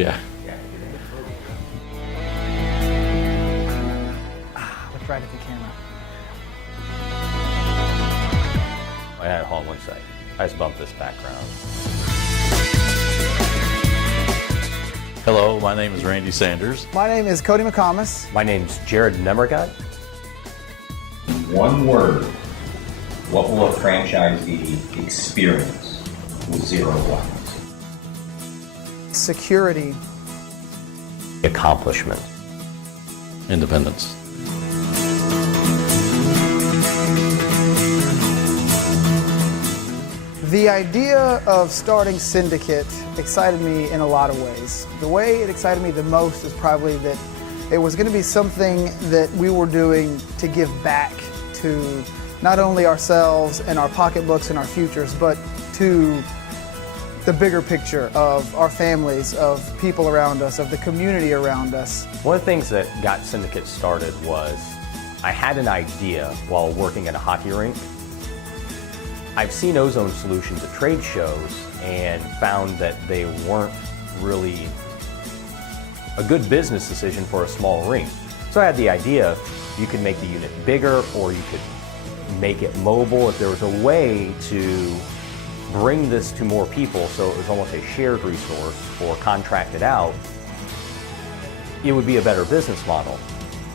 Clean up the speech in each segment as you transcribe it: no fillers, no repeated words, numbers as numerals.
Yeah. Look right at the camera. I had home one site. I just bumped this background. Hello, my name is Randy Sanders. My name is Cody McComas. My name's Jared Nemmergut. One word, what will a franchisee experience with Zero Blacks? Security. Accomplishment. Independence. The idea of starting Syndicate excited me in a lot of ways. The way it excited me the most is probably that it was going to be something that we were doing to give back to not only ourselves and our pocketbooks and our futures, but to the bigger picture of our families, of people around us, of the community around us. One of the things that got Syndicate started was I had an idea while working at a hockey rink. I've seen Ozone Solutions at trade shows and found that they weren't really a good business decision for a small rink. So I had the idea you could make the unit bigger or you could make it mobile. If there was a way to bring this to more people so it was almost a shared resource or contracted out, it would be a better business model.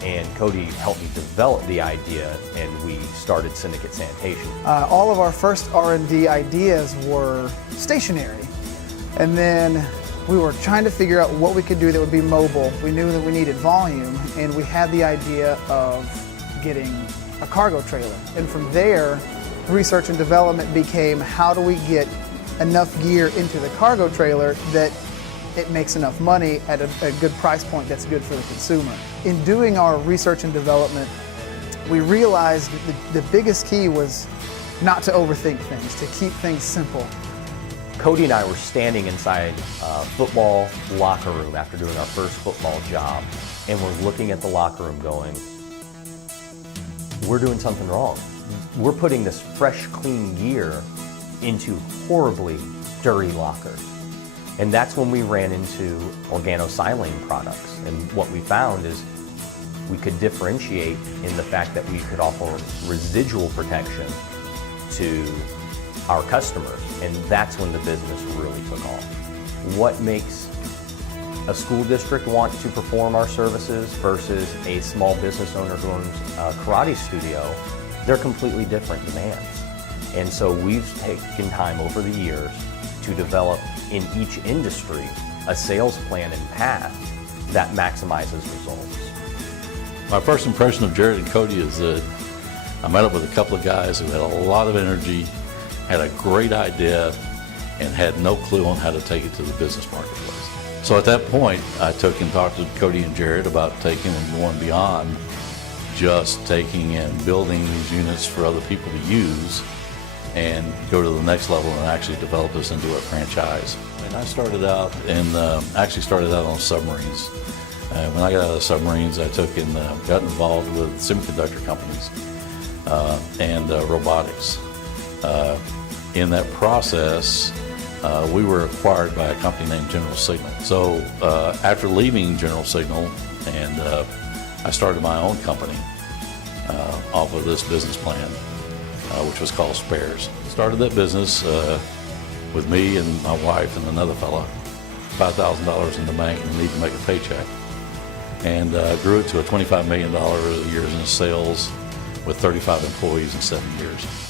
And Cody helped me develop the idea, and we started Syndicate Sanitation. All of our first R&D ideas were stationary, and then we were trying to figure out what we could do that would be mobile. We knew that we needed volume, and we had the idea of getting a cargo trailer. And from there, research and development became how do we get enough gear into the cargo trailer that it makes enough money at a good price point that's good for the consumer. In doing our research and development, we realized that the biggest key was not to overthink things, to keep things simple. Cody and I were standing inside a football locker room after doing our first football job, and we're looking at the locker room going, we're doing something wrong. We're putting this fresh, clean gear into horribly dirty lockers. And that's when we ran into organosilane products. And what we found is we could differentiate in the fact that we could offer residual protection to our customers. And that's when the business really took off. What makes a school district want to perform our services versus a small business owner who owns a karate studio? They're completely different demands. And so we've taken time over the years to develop in each industry a sales plan and path that maximizes results. My first impression of Jared and Cody is that I met up with a couple of guys who had a lot of energy, had a great idea, and had no clue on how to take it to the business marketplace. So at that point, I took and talked to Cody and Jared about taking and going beyond just taking and building these units for other people to use and go to the next level and actually develop this into a franchise. And I started out on submarines. When I got out of the submarines, I took and got involved with semiconductor companies and robotics. In that process, we were acquired by a company named General Signal. So after leaving General Signal, and I started my own company off of this business plan, which was called Spares. Started that business with me and my wife and another fella, $5,000 in the bank and need to make a paycheck. And grew it to a $25 million a year in sales with 35 employees in 7 years.